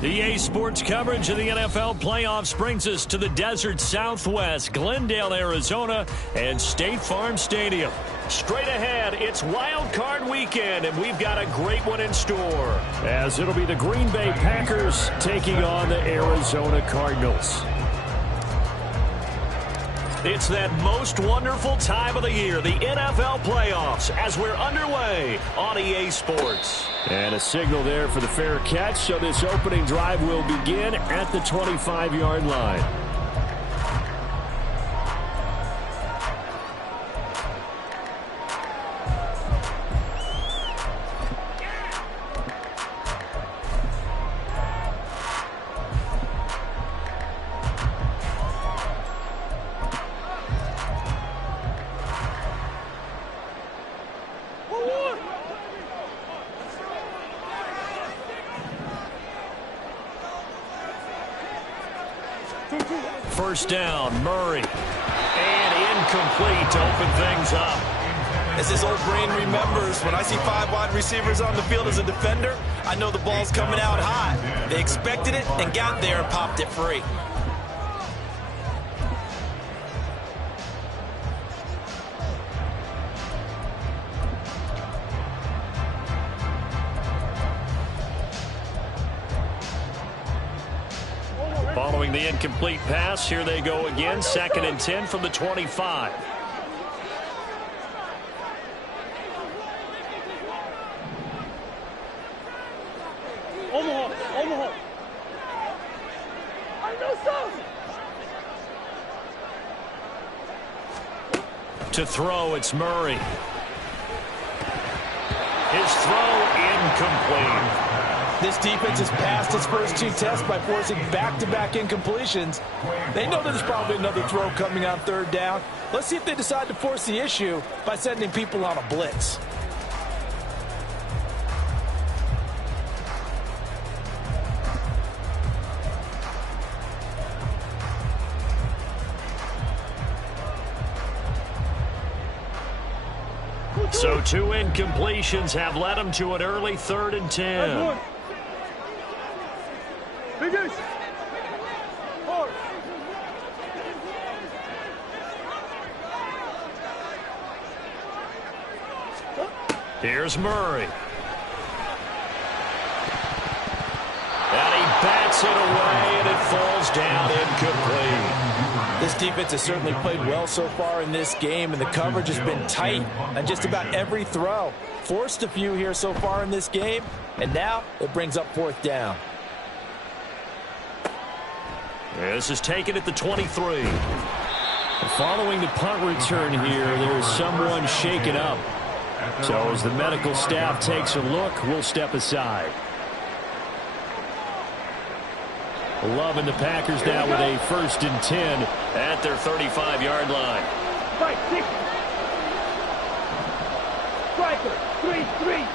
EA Sports coverage of the NFL playoffs brings us to the desert Southwest, Glendale, Arizona, and State Farm Stadium. Straight ahead, it's Wild Card Weekend, and we've got a great one in store. As it'll be the Green Bay Packers taking on the Arizona Cardinals. It's that most wonderful time of the year, the NFL playoffs, as we're underway on EA Sports. And a signal there for the fair catch, so this opening drive will begin at the 25-yard line. First down, Murray. And incomplete to open things up. As his old brain remembers, when I see 5 wide receivers on the field as a defender, I know the ball's coming out hot. They expected it and got there and popped it free. Following the incomplete pass, here they go again. 2nd and 10 from the 25. Omaha. To throw, it's Murray. His throw incomplete. This defense has passed its first 2 tests by forcing back-to-back incompletions. They know there's probably another throw coming on 3rd down. Let's see if they decide to force the issue by sending people on a blitz. So 2 incompletions have led them to an early 3rd and 10. Here's Murray. And he bats it away, and it falls down incomplete. This defense has certainly played well so far in this game, and the coverage has been tight on just about every throw. Forced a few here so far in this game, and now it brings up 4th down. This is taken at the 23. Following the punt return here, there's someone shaken up. So as the medical staff takes a look, we'll step aside. Loving the Packers now with a 1st and 10 at their 35-yard line. Striker, 3-3.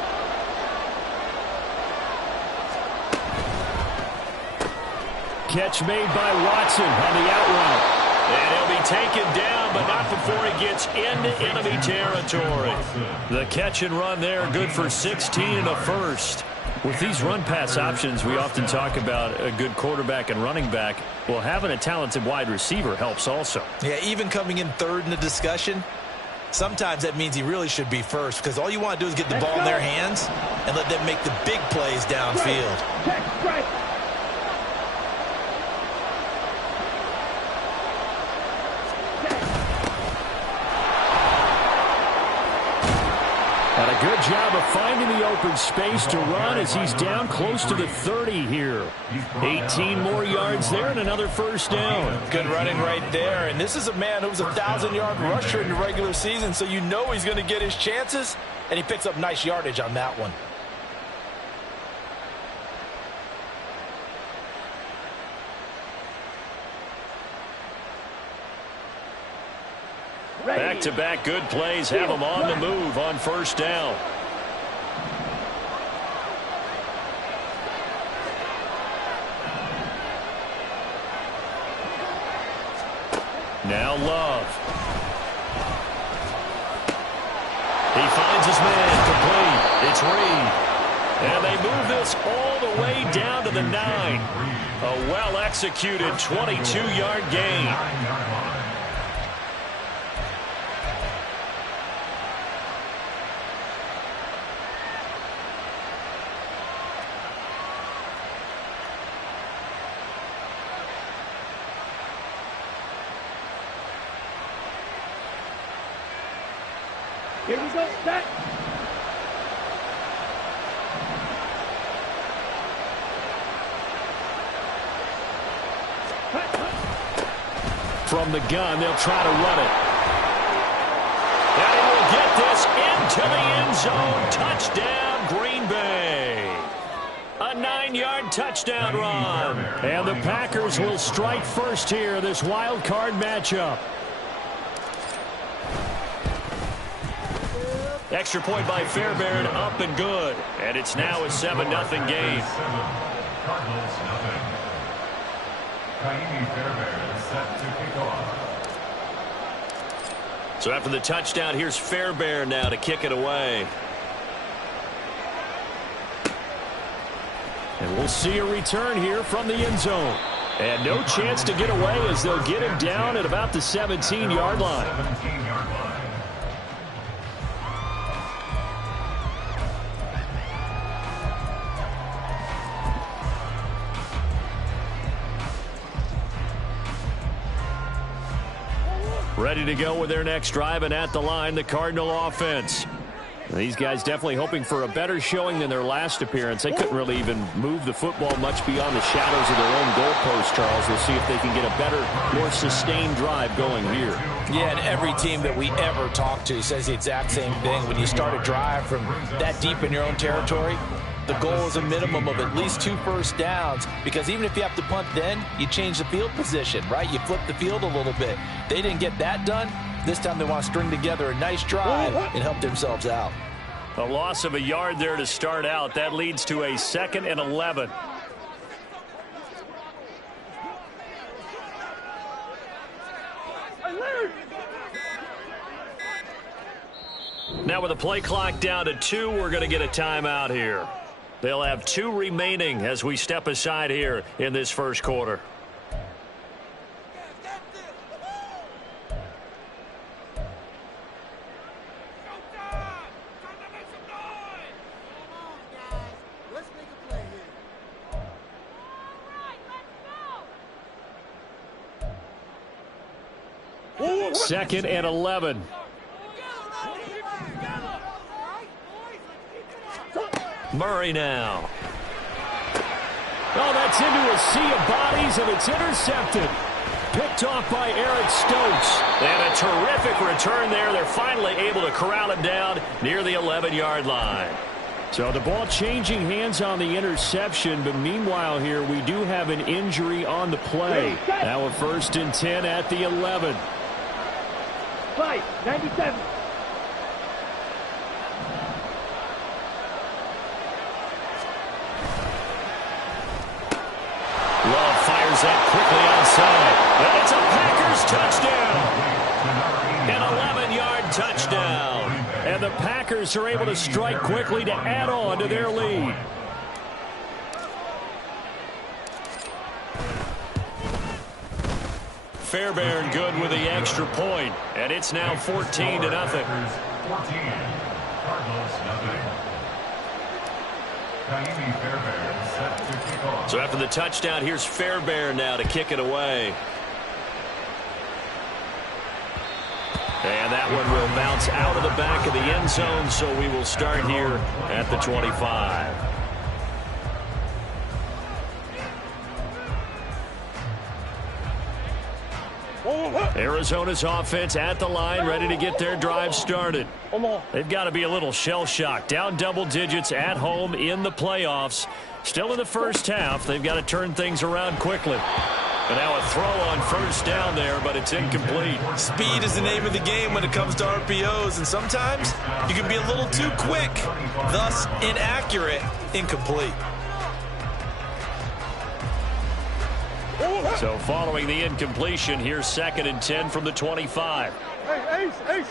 Catch made by Watson on the out route. And he'll be taken down, but not before he gets into enemy territory. The catch and run there, good for 16 and a 1st. With these run-pass options, we often talk about a good quarterback and running back. Well, having a talented wide receiver helps also. Yeah, even coming in 3rd in the discussion, sometimes that means he really should be 1st, because all you want to do is get the ball in their hands and let them make the big plays downfield. Strike. And a good job of finding the open space to run as he's down close to the 30 here. 18 more yards there and another 1st down. Good running right there. And this is a man who was a 1,000-yard rusher in the regular season, so you know he's going to get his chances, and he picks up nice yardage on that one. Back-to-back good plays have him on the move on 1st down. Now Love. He finds his man complete. It's Reed. And they move this all the way down to the 9. A well-executed 22-yard gain. Here we go, set. From the gun, they'll try to run it. And he will get this into the end zone. Touchdown, Green Bay. A 9-yard touchdown run. And the Packers will strike first here, this wild card matchup. Extra point by Fairbairn, up and good. And it's now a 7-0 game. Cardinals nothing. Fairbairn is set to kick off. So after the touchdown, here's Fairbairn now to kick it away. And we'll see a return here from the end zone. And no chance to get away as they'll get him down at about the 17-yard line. 17-yard line. Ready to go with their next drive, and at the line, the Cardinal offense. These guys definitely hoping for a better showing than their last appearance. They couldn't really even move the football much beyond the shadows of their own goalpost, Charles. We'll see if they can get a better, more sustained drive going here. Yeah, and every team that we ever talk to says the exact same thing. When you start a drive from that deep in your own territory, the goal is a minimum of at least 2 first downs, because even if you have to punt then, you change the field position, right? You flip the field a little bit. They didn't get that done. This time they want to string together a nice drive and help themselves out. A loss of a yard there to start out. That leads to a 2nd and 11. Now with the play clock down to 2, we're going to get a timeout here. They'll have 2 remaining as we step aside here in this first quarter. Second and 11. Murray now. Oh, that's into a sea of bodies, and it's intercepted. Picked off by Eric Stokes. And a terrific return there. They're finally able to corral him down near the 11-yard line. So the ball changing hands on the interception, but meanwhile here we do have an injury on the play. Now a 1st and 10 at the 11. 97. Love fires that quickly outside. And it's a Packers touchdown. An 11-yard touchdown. And the Packers are able to strike quickly to add on to their lead. Fairbairn good with the extra point, and it's now 14-0. 14. Cardinals nothing. Fairbairn set to kick off. So after the touchdown, here's Fairbairn now to kick it away. And that one will bounce out of the back of the end zone, so we will start here at the 25. Arizona's offense at the line, ready to get their drive started. They've got to be a little shell-shocked. Down double digits at home in the playoffs. Still in the first half. They've got to turn things around quickly. And now a throw on 1st down there, but it's incomplete. Speed is the name of the game when it comes to RPOs, and sometimes you can be a little too quick, thus inaccurate, incomplete. So following the incompletion, here's 2nd and 10 from the 25. Hey, Ace.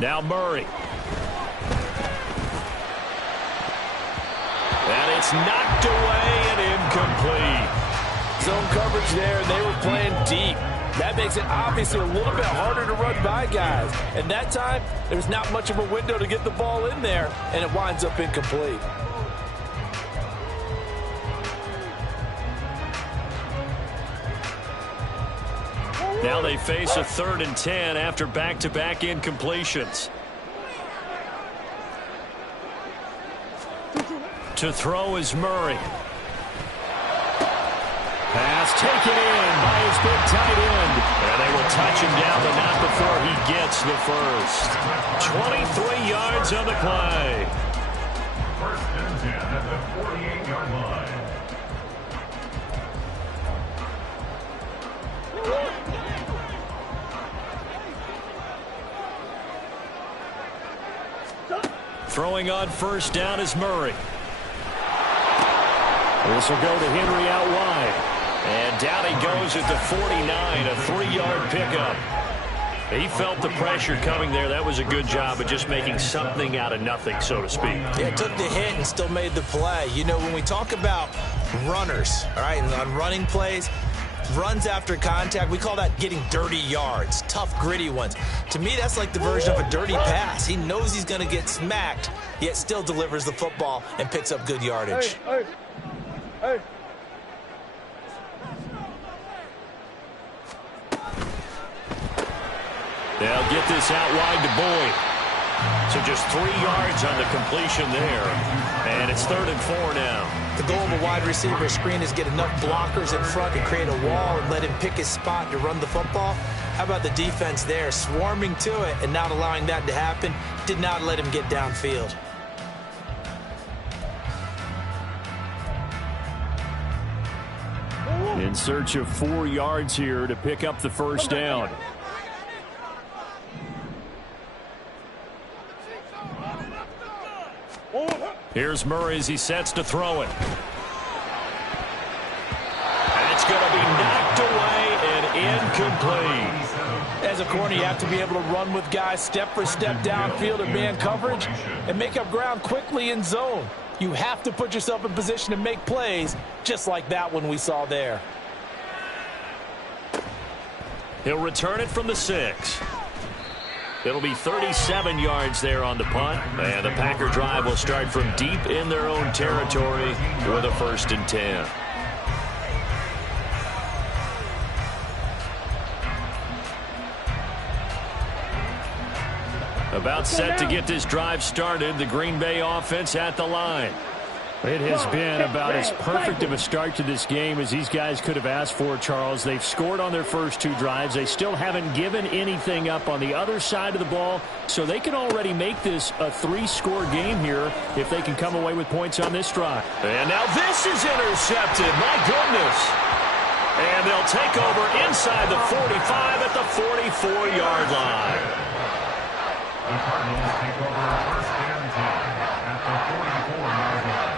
Now Murray. And it's knocked away and incomplete. Zone coverage there, and they were playing deep. That makes it obviously a little bit harder to run by guys. And that time, there's not much of a window to get the ball in there, and it winds up incomplete. Now they face a 3rd and 10 after back-to-back incompletions. To throw is Murray. Pass taken in by his big tight end. And they will touch him down, but not before he gets the first. 23 yards on the play. 1st and 10 at the 48-yard line. Throwing on 1st down is Murray. This will go to Henry out wide. And down he goes at the 49, a 3-yard pickup. He felt the pressure coming there. That was a good job of just making something out of nothing, so to speak. Yeah, took the hit and still made the play. You know, when we talk about runners, all right, and on running plays, runs after contact, we call that getting dirty yards, tough, gritty ones. To me, that's like the version of a dirty pass. He knows he's going to get smacked, yet still delivers the football and picks up good yardage. Hey. They'll get this out wide to Boyd. So just 3 yards on the completion there. And it's 3rd and 4 now. The goal of a wide receiver screen is get enough blockers in front to create a wall and let him pick his spot to run the football. How about the defense there, swarming to it and not allowing that to happen? Did not let him get downfield. In search of 4 yards here to pick up the 1st down. Here's Murray as he sets to throw it. And it's going to be knocked away and incomplete. As a corner, you have to be able to run with guys step for step downfield in man coverage and make up ground quickly in zone. You have to put yourself in position to make plays, just like that one we saw there. He'll return it from the 6. It'll be 37 yards there on the punt, and the Packer drive will start from deep in their own territory with a 1st and 10. About set to get this drive started, the Green Bay offense at the line. It has been about as perfect of a start to this game as these guys could have asked for, Charles. They've scored on their first 2 drives. They still haven't given anything up on the other side of the ball, so they can already make this a 3-score game here if they can come away with points on this drive. And now this is intercepted. My goodness. And they'll take over inside the 45 at the 44-yard line. The Cardinals take over 1st and 10 at the 44-yard line.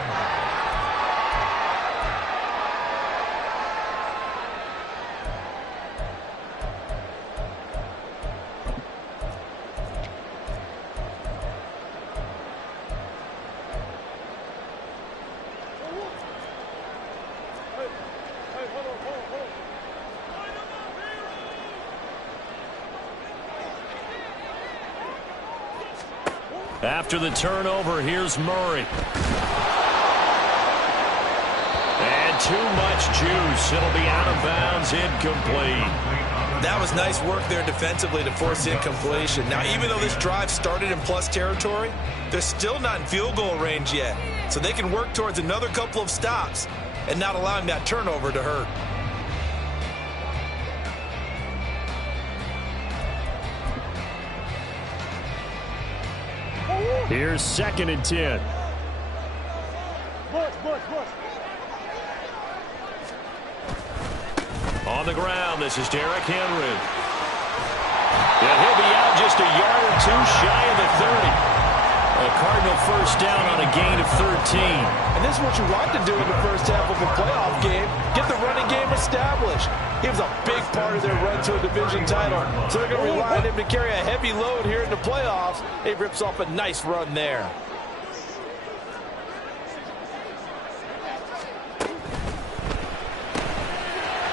After the turnover, here's Murray. And too much juice. It'll be out of bounds, incomplete. That was nice work there defensively to force incompletion. Now, even though this drive started in plus territory, they're still not in field goal range yet. So they can work towards another couple of stops and not allowing that turnover to hurt. Here's 2nd and 10. On the ground, this is Derrick Henry. And he'll be out just a yard or 2 shy of the 30. A Cardinal 1st down on a gain of 13. And this is what you want to do in the first half of a playoff game. Get the running game established. He was a big part of their run to a division title, so they're going to rely on him to carry a heavy load here in the playoffs. He rips off a nice run there.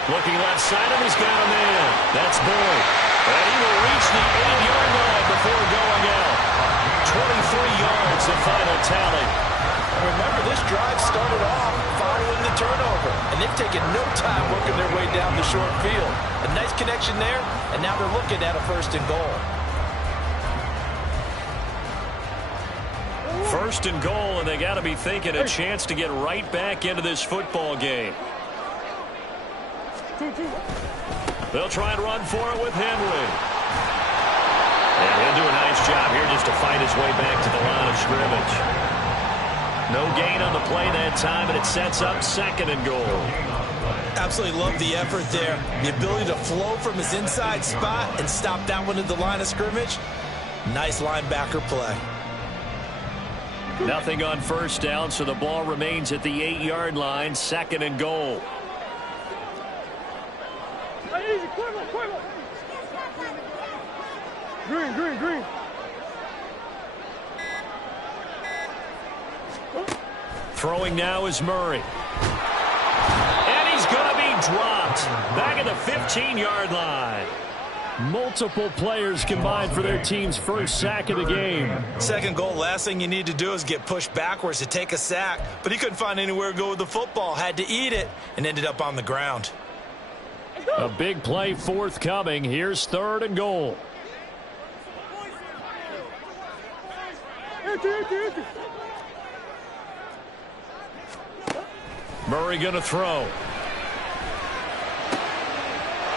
Looking left side, and he's got a man. That's Boyd. And he will reach the 8-yard line before going out. 23 yards, the final tally. Remember, this drive started off following the turnover, and they've taken no time working their way down the short field. A nice connection there, and now they're looking at a 1st and goal. 1st and goal, and they got to be thinking a chance to get right back into this football game. They'll try and run for it with Henry. And he'll do a nice job here just to fight his way back to the line of scrimmage. No gain on the play that time, and it sets up 2nd and goal. Absolutely love the effort there. The ability to flow from his inside spot and stop that one at the line of scrimmage. Nice linebacker play. Nothing on 1st down, so the ball remains at the 8-yard line, 2nd and goal. Green. Throwing now is Murray. And he's going to be dropped. Back at the 15-yard line. Multiple players combined for their team's first sack of the game. 2nd goal, last thing you need to do is get pushed backwards to take a sack. But he couldn't find anywhere to go with the football. Had to eat it and ended up on the ground. A big play forthcoming. Here's 3rd and goal. Murray going to throw.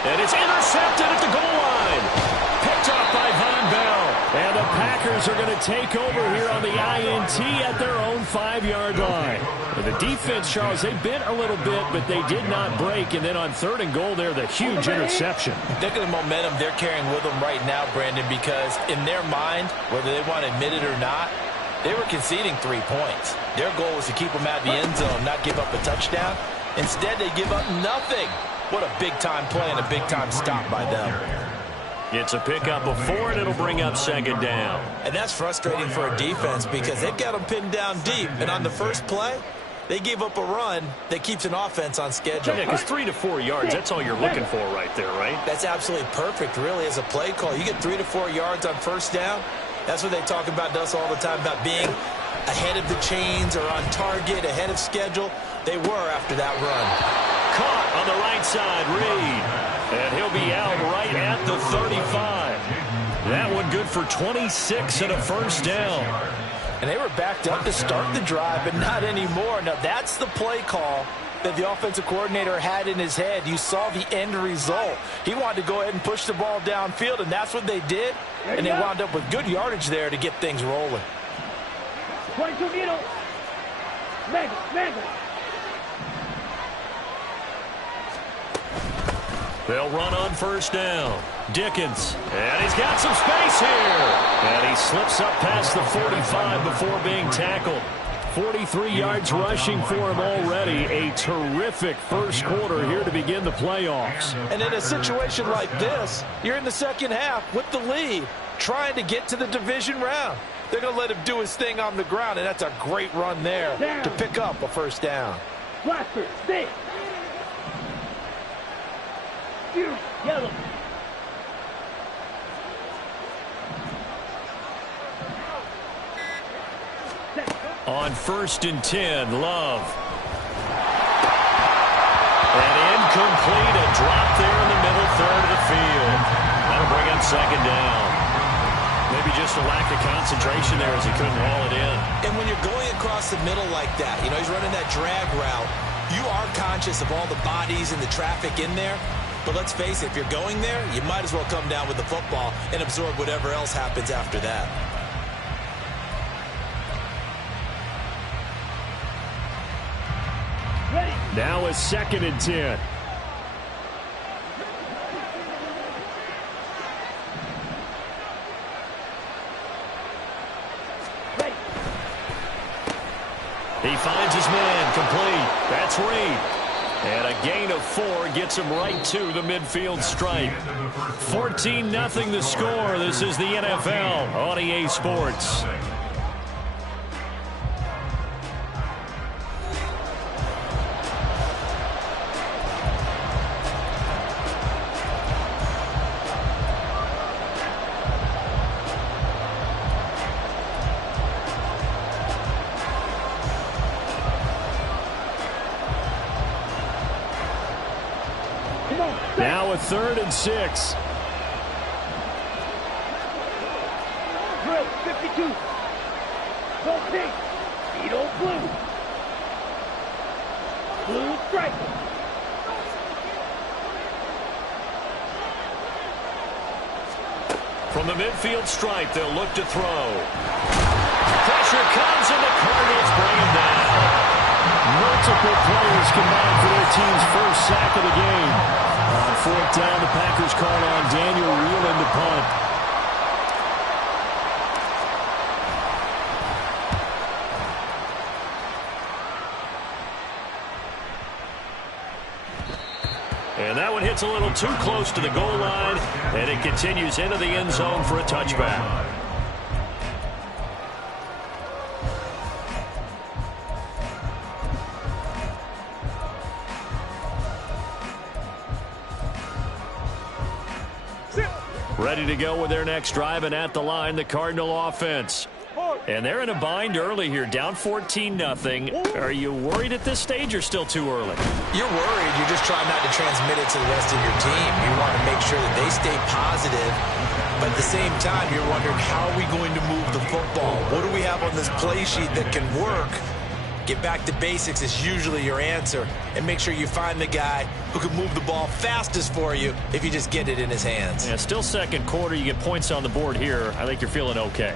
And it's intercepted at the goal line. Picked off by Von Bell. And the Packers are going to take over here on the INT at their own 5-yard line. And the defense, Charles, they bent a little bit, but they did not break. And then on 3rd and goal there, the huge interception. Look at the momentum they're carrying with them right now, Brandon, because in their mind, whether they want to admit it or not, they were conceding 3 points. Their goal was to keep them out of the end zone, not give up a touchdown. Instead, they give up nothing. What a big-time play and a big-time stop by them. It's a pickup of 4, and it'll bring up 2nd down. And that's frustrating for a defense because they've got them pinned down deep. And on the first play, they gave up a run that keeps an offense on schedule. Yeah, because 3 to 4 yards, that's all you're looking for right there, right? That's absolutely perfect, really, as a play call. You get 3 to 4 yards on 1st down. That's what they talk about to us all the time, about being ahead of the chains or on target, ahead of schedule. They were after that run. Caught on the right side, Reed. And he'll be out right at the 35. That one good for 26 and a 1st down. And they were backed up to start the drive, but not anymore. Now, that's the play call that the offensive coordinator had in his head. You saw the end result. He wanted to go ahead and push the ball downfield, and that's what they did. And they wound up with good yardage there to get things rolling. They'll run on 1st down. Dickens. And he's got some space here. And he slips up past the 45 before being tackled. 43 yards rushing for him already. A terrific 1st quarter here to begin the playoffs. And in a situation like this, you're in the 2nd half with the lead, trying to get to the division round. They're going to let him do his thing on the ground, and that's a great run there to pick up a 1st down. Blaster, stay. Yellow. On 1st and 10, Love. And incomplete, a drop there in the middle 3rd of the field. That'll bring up 2nd down. Maybe just a lack of concentration there as he couldn't haul it in. And when you're going across the middle like that, you know, he's running that drag route, you are conscious of all the bodies and the traffic in there. But let's face it, if you're going there, you might as well come down with the football and absorb whatever else happens after that. Now a 2nd and 10. He finds his man complete. That's Reed. And a gain of 4 gets him right to the midfield stripe. 14-0 the score. This is the NFL on EA Sports. Now a 3rd and 6. Drill 52. Go pink. Speedo blue. Blue stripe. From the midfield stripe, they'll look to throw. Pressure comes, and the Cardinals bring him down. Multiple players combined for their team's first sack of the game. On 4th down, the Packers call on Daniel Whelan to punt. And that one hits a little too close to the goal line, and it continues into the end zone for a touchback. Ready to go with their next drive, and at the line, the Cardinal offense. And they're in a bind early here, down 14-0. Are you worried at this stage or still too early? You're worried. You're just trying not to transmit it to the rest of your team. You want to make sure that they stay positive. But at the same time, you're wondering, how are we going to move the football? What do we have on this play sheet that can work? Get back to basics is usually your answer. And make sure you find the guy who can move the ball fastest for you if you just get it in his hands. Yeah, still second quarter. You get points on the board here. I think you're feeling okay.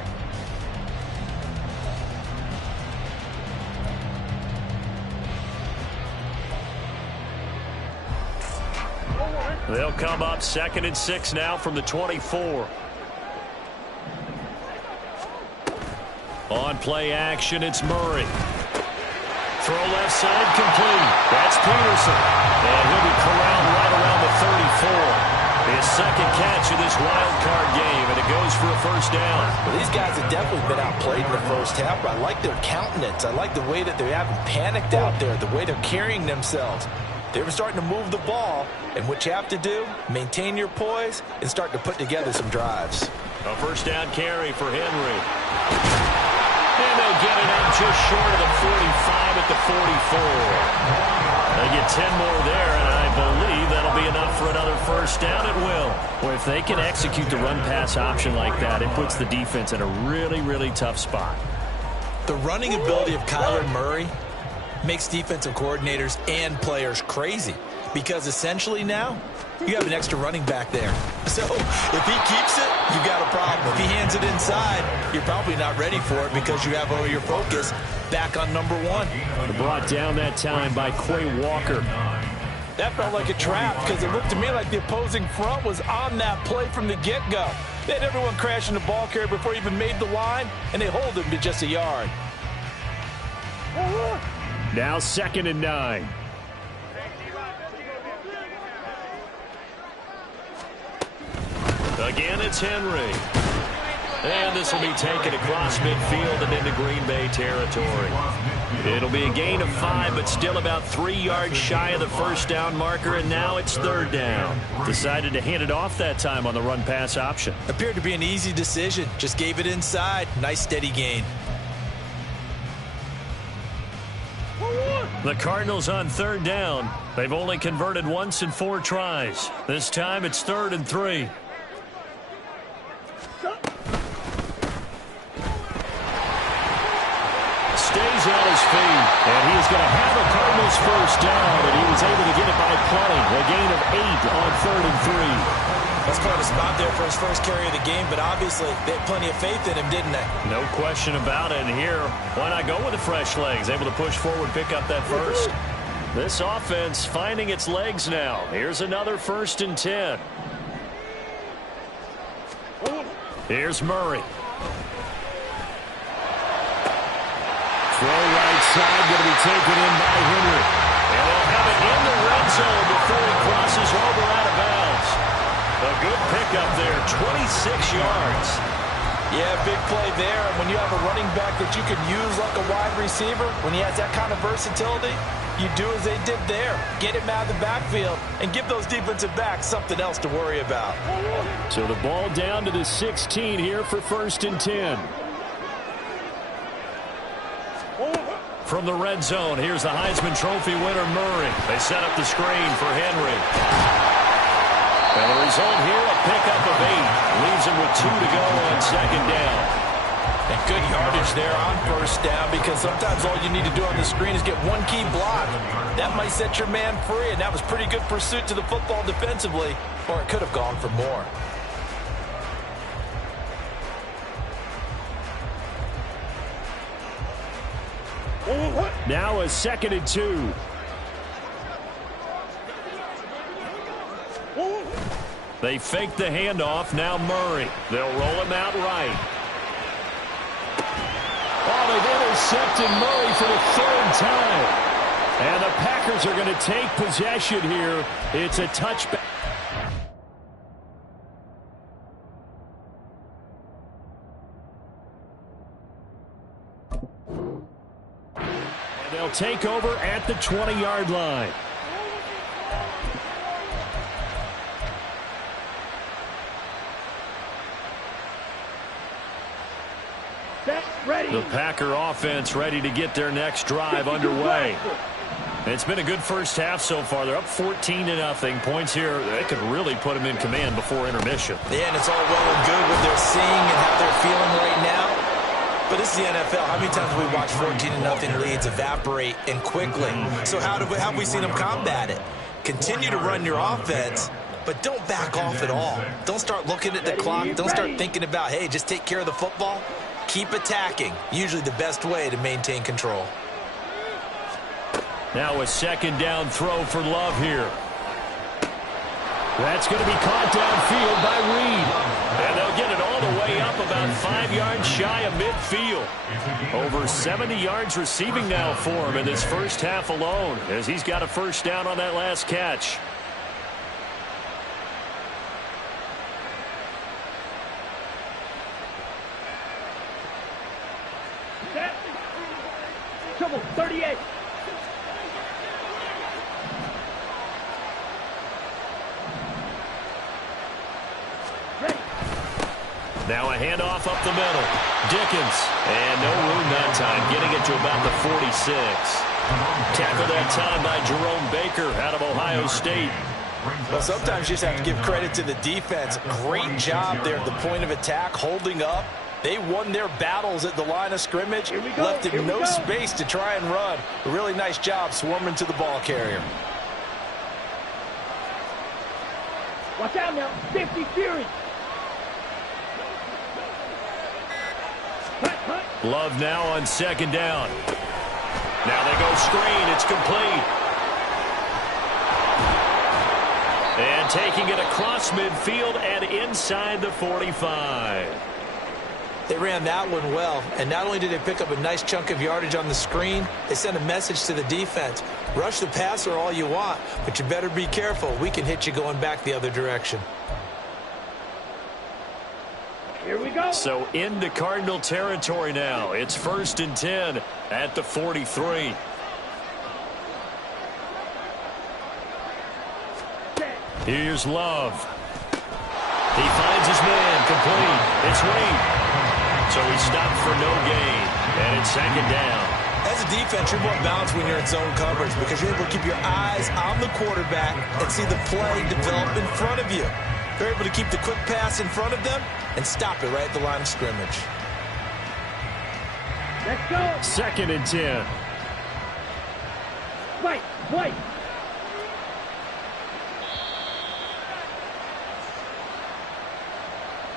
They'll come up 2nd and 6 now from the 24. On play action, it's Murray. Throw left side, complete. That's Peterson. And he'll be corralled right around the 34. His second catch of this wild card game, and it goes for a first down. Well, these guys have definitely been outplayed in the first half, but I like their countenance. I like the way that they haven't panicked out there, the way they're carrying themselves. They were starting to move the ball, and what you have to do, maintain your poise and start to put together some drives. A first down carry for Henry. And they'll get it out just short of the 45 at the 44. They get 10 more there, and I believe that'll be enough for another first down. It will. Well, if they can execute the run-pass option like that, it puts the defense in a really, really tough spot. The running ability of Kyler Murray makes defensive coordinators and players crazy, because essentially now you have an extra running back there. So if he keeps it, you've got a problem. If he hands it inside, you're probably not ready for it because you have all your focus back on number 1. Brought down that time by Quay Walker. That felt like a trap because it looked to me like the opposing front was on that play from the get-go. They had everyone crashing the ball carrier before he even made the line, and they hold him to just a yard. Now 2nd and 9. Again, it's Henry. And this will be taken across midfield and into Green Bay territory. It'll be a gain of 5, but still about 3 yards shy of the first down marker, and now it's 3rd down. Decided to hand it off that time on the run-pass option. Appeared to be an easy decision. Just gave it inside. Nice, steady gain. The Cardinals on 3rd down. They've only converted once in 4 tries. This time it's 3rd and 3. Stays on his feet, and he is going to have a Cardinals first down, and he was able to get it by plenty. A gain of 8 on 3rd and 3. That's quite a spot there for his first carry of the game, but obviously they had plenty of faith in him, didn't they? No question about it. And here, why not go with the fresh legs? Able to push forward, pick up that first. This offense finding its legs now. Here's another 1st and 10. Here's Murray. Throw right side, going to be taken in by Henry. And they'll have it in the 6 yards. Yeah, big play there. And when you have a running back that you can use like a wide receiver, when he has that kind of versatility, you do as they did there. Get him out of the backfield and give those defensive backs something else to worry about. So the ball down to the 16 here for 1st and 10. From the red zone, here's the Heisman Trophy winner, Murray. They set up the screen for Henry. And the result here, a pickup of 8. Leaves him with 2 to go on 2nd down. And good yardage there on 1st down, because sometimes all you need to do on the screen is get one key block. That might set your man free, and that was pretty good pursuit to the football defensively, or it could have gone for more. Now a 2nd and 2. They fake the handoff. Now Murray. They'll roll him out right. Oh, they've intercepted Murray for the 3rd time. And the Packers are going to take possession here. It's a touchback. And they'll take over at the 20-yard line. The Packer offense ready to get their next drive underway. It's been a good first half so far. They're up 14-0. Points here, they could really put them in command before intermission. Yeah, and it's all well and good what they're seeing and how they're feeling right now. But this is the NFL. How many times have we watched 14-0 leads evaporate and quickly? So how have we seen them combat it? Continue to run your offense, but don't back off at all. Don't start looking at the clock. Don't start thinking about, hey, just take care of the football. Keep attacking. Usually the best way to maintain control. Now a 2nd down throw for Love here. That's going to be caught downfield by Reed. And they'll get it all the way up about 5 yards shy of midfield. Over 70 yards receiving now for him in this first half alone, as he's got a 1st down on that last catch. Trouble, 38. Ready. Now a handoff up the middle. Dickens. And no room that time, getting it to about the 46. Tackled that time by Jerome Baker out of Ohio State. Well, sometimes you just have to give credit to the defense. Great job there at the point of attack, holding up. They won their battles at the line of scrimmage, left him no space to try and run. A really nice job swarming to the ball carrier. Watch out now. 50 Fury. Love now on 2nd down. Now they go screen. It's complete. And taking it across midfield and inside the 45. They ran that one well, and not only did they pick up a nice chunk of yardage on the screen, they sent a message to the defense. Rush the passer all you want, but you better be careful. We can hit you going back the other direction. Here we go. So into Cardinal territory now. It's 1st and 10 at the 43. Here's Love. He finds his man, complete. It's Reed. So he stopped for no gain, and it's 2nd down. As a defense, you're more balanced when you're in zone coverage because you're able to keep your eyes on the quarterback and see the play develop in front of you. They're able to keep the quick pass in front of them and stop it right at the line of scrimmage. Let's go. 2nd and 10. Wait.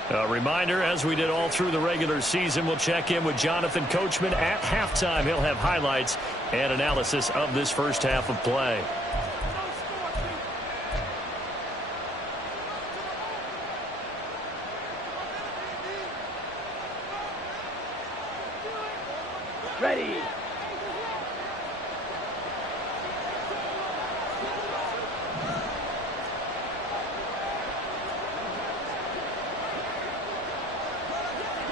A reminder, as we did all through the regular season, we'll check in with Jonathan Coachman at halftime. He'll have highlights and analysis of this first half of play. Ready.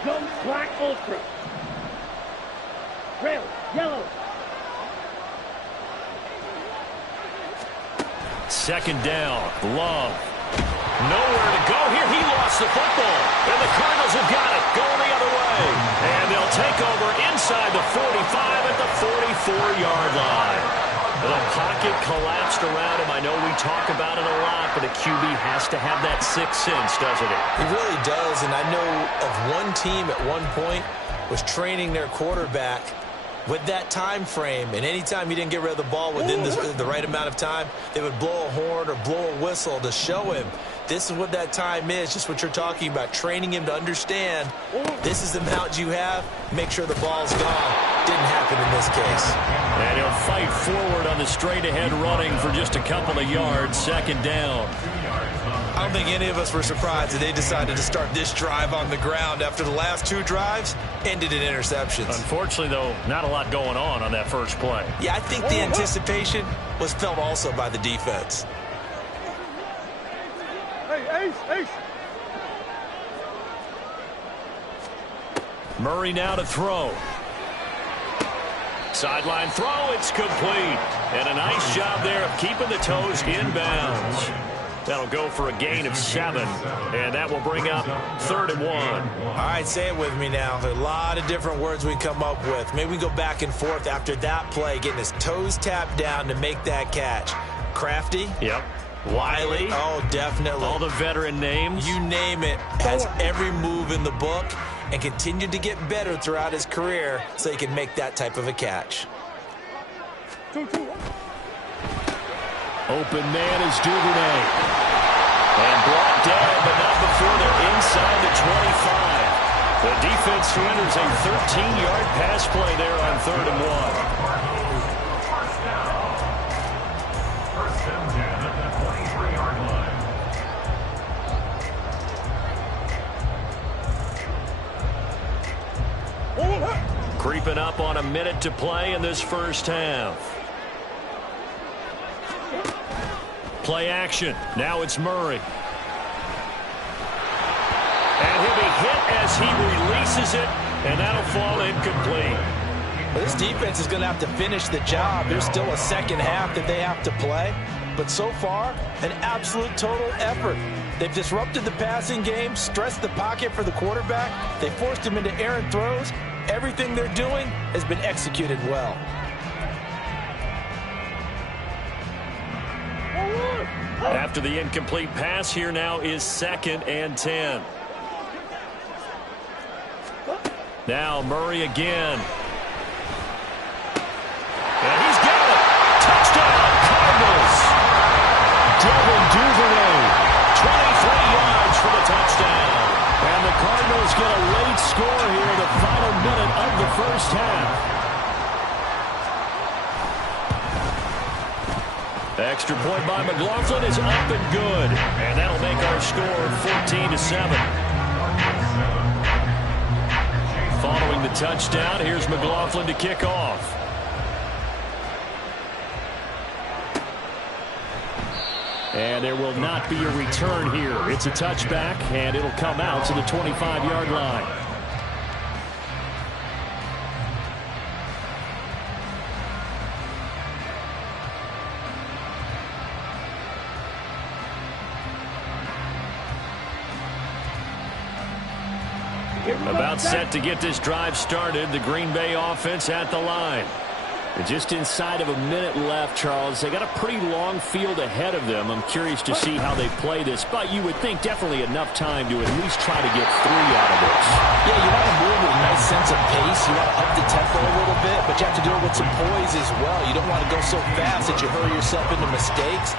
Zone Black Ultra. Red, yellow. Second down. Love. Nowhere to go here. He lost the football. And the Cardinals have got it. Going the other way. And they'll take over inside the 45 at the 44-yard line. The pocket collapsed around him. I know we talk about it a lot, but a QB has to have that sixth sense, doesn't it? He really does, and I know of one team at one point was training their quarterback with that time frame, and anytime he didn't get rid of the ball within the right amount of time, they would blow a horn or blow a whistle to show him this is what that time is, just what you're talking about, training him to understand this is the amount you have, make sure the ball's gone. Didn't happen in this case. And he'll fight forward on the straight-ahead running for just a couple of yards, second down. I don't think any of us were surprised that they decided to start this drive on the ground after the last two drives ended in interceptions. Unfortunately, though, not a lot going on that first play. Yeah, I think the anticipation was felt also by the defense. Hey, Ace. Murray now to throw. Sideline throw, it's complete. And a nice job there of keeping the toes inbounds. That'll go for a gain of 7, and that will bring up 3rd and 1. All right, say it with me now. There are a lot of different words we come up with. Maybe we go back and forth after that play, getting his toes tapped down to make that catch. Crafty? Yep. Wiley? Oh, definitely. All the veteran names. You name it. Has every move in the book and continued to get better throughout his career so he can make that type of a catch. Open man is Duvernay. And brought down, but not before they're inside the 25. The defense surrenders a 13-yard pass play there on 3rd and 1. First and 10 at the 23-yard line. Creeping up on a minute to play in this first half. Play action. Now it's Murray. And he'll be hit as he releases it, and that'll fall incomplete. Well, this defense is going to have to finish the job. There's still a second half that they have to play. But so far, an absolute total effort. They've disrupted the passing game, stressed the pocket for the quarterback. They forced him into errant throws. Everything they're doing has been executed well. After the incomplete pass, here now is 2nd and 10. Now Murray again. And he's got it. Touchdown, Cardinals. Devin Duvernay, 23 yards for the touchdown. And the Cardinals get a late score here in the final minute of the first half. Extra point by McLaughlin is up and good. And that'll make our score 14-7. Following the touchdown, here's McLaughlin to kick off. And there will not be a return here. It's a touchback, and it'll come out to the 25-yard line. About set to get this drive started. The Green Bay offense at the line. Just inside of a minute left, Charles. They got a pretty long field ahead of them. I'm curious to see how they play this, but you would think definitely enough time to at least try to get 3 out of this. Yeah, you want to move with a nice sense of pace. You want to up the tempo a little bit, but you have to do it with some poise as well. You don't want to go so fast that you hurry yourself into mistakes.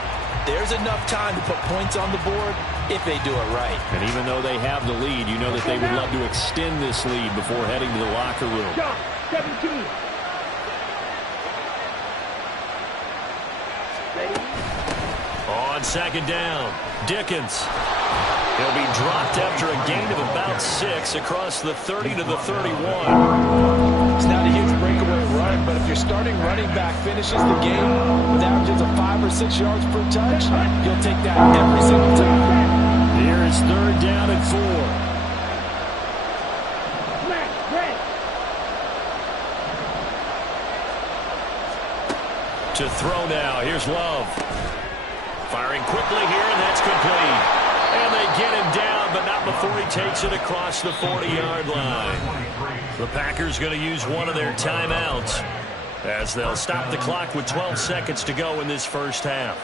There's enough time to put points on the board if they do it right. And even though they have the lead, you know that they would love to extend this lead before heading to the locker room. John, 17. On 2nd down, Dickens. He'll be dropped after a gain of about 6 across the 30 to the 31. It's not a huge breakaway run, but if your starting running back finishes the game with averages of 5 or 6 yards per touch, you'll take that every single time. Here is 3rd down and 4. To throw now. Here's Love. Firing quickly here, and that's complete. And they get him down, but not before he takes it across the 40-yard line. The Packers going to use one of their timeouts as they'll stop the clock with 12 seconds to go in this first half.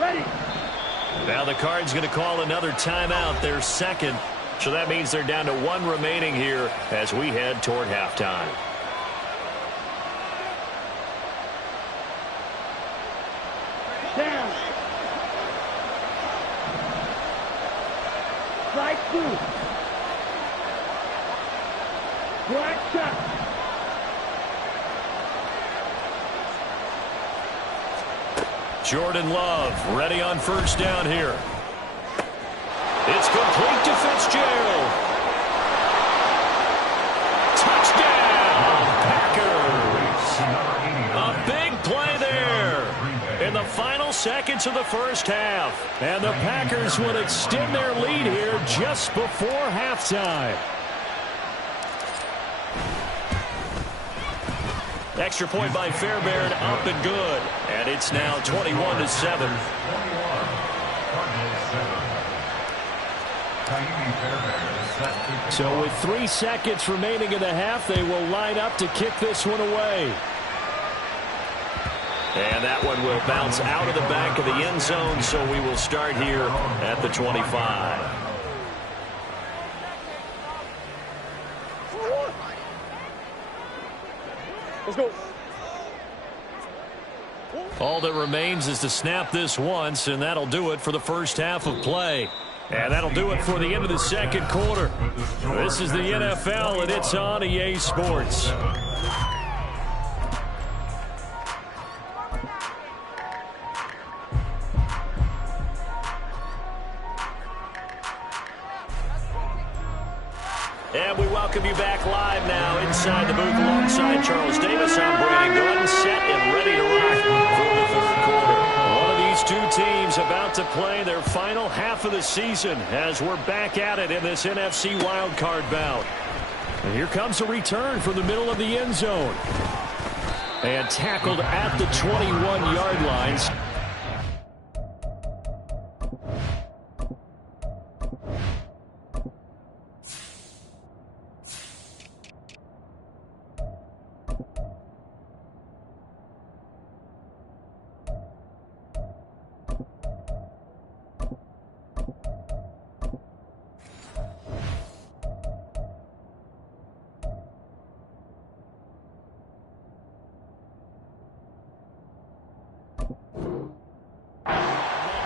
Ready. Now the Cards going to call another timeout, their second. So that means they're down to one remaining here as we head toward halftime. Down. Right through. Right shot. Jordan Love ready on first down here. It's complete to Fitzgerald. Touchdown, Packers. A big play there in the final seconds of the first half. And the Packers would extend their lead here just before halftime. Extra point by Fairbairn, up and good. And it's now 21-7. So with 3 seconds remaining in the half, they will line up to kick this one away. And that one will bounce out of the back of the end zone, so we will start here at the 25. Let's go. All that remains is to snap this once, and that'll do it for the first half of play. And that'll do it for the end of the second quarter. This is the NFL, and it's on EA Sports. And we welcome you back live now inside the booth alongside Charles Davis. I'm Brandon Gordon, set and ready to rock for the third quarter. One of these two teams about to play their final half of the season as we're back at it in this NFC wildcard bout. And here comes a return from the middle of the end zone. And tackled at the 21-yard lines.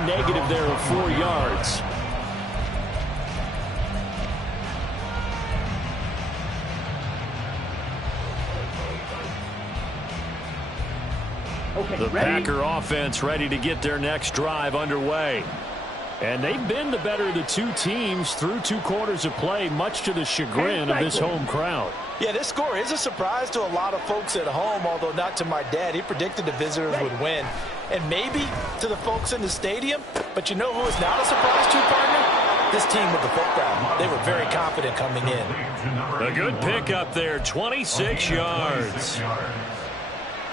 Negative there of 4 yards. Okay, The ready? Packer offense ready to get their next drive underway. And they've been the better of the two teams through 2 quarters of play, much to the chagrin of this home crowd. Yeah, this score is a surprise to a lot of folks at home, although not to my dad. He predicted the visitors would win. And maybe to the folks in the stadium. But you know who is not a surprise to, partner? This team with the football. They were very confident coming in. A good pickup there, 26 yards.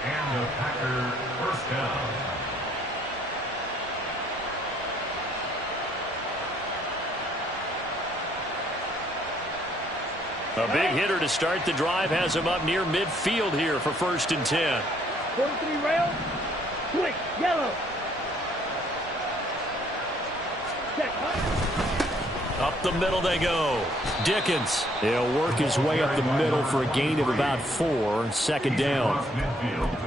And the Packer first down. A big hitter to start the drive has him up near midfield here for 1st and 10. 43 rail. Quick, yellow. Check. Up the middle they go. Dickens. He'll work his way up the middle for a gain of about 4, second down.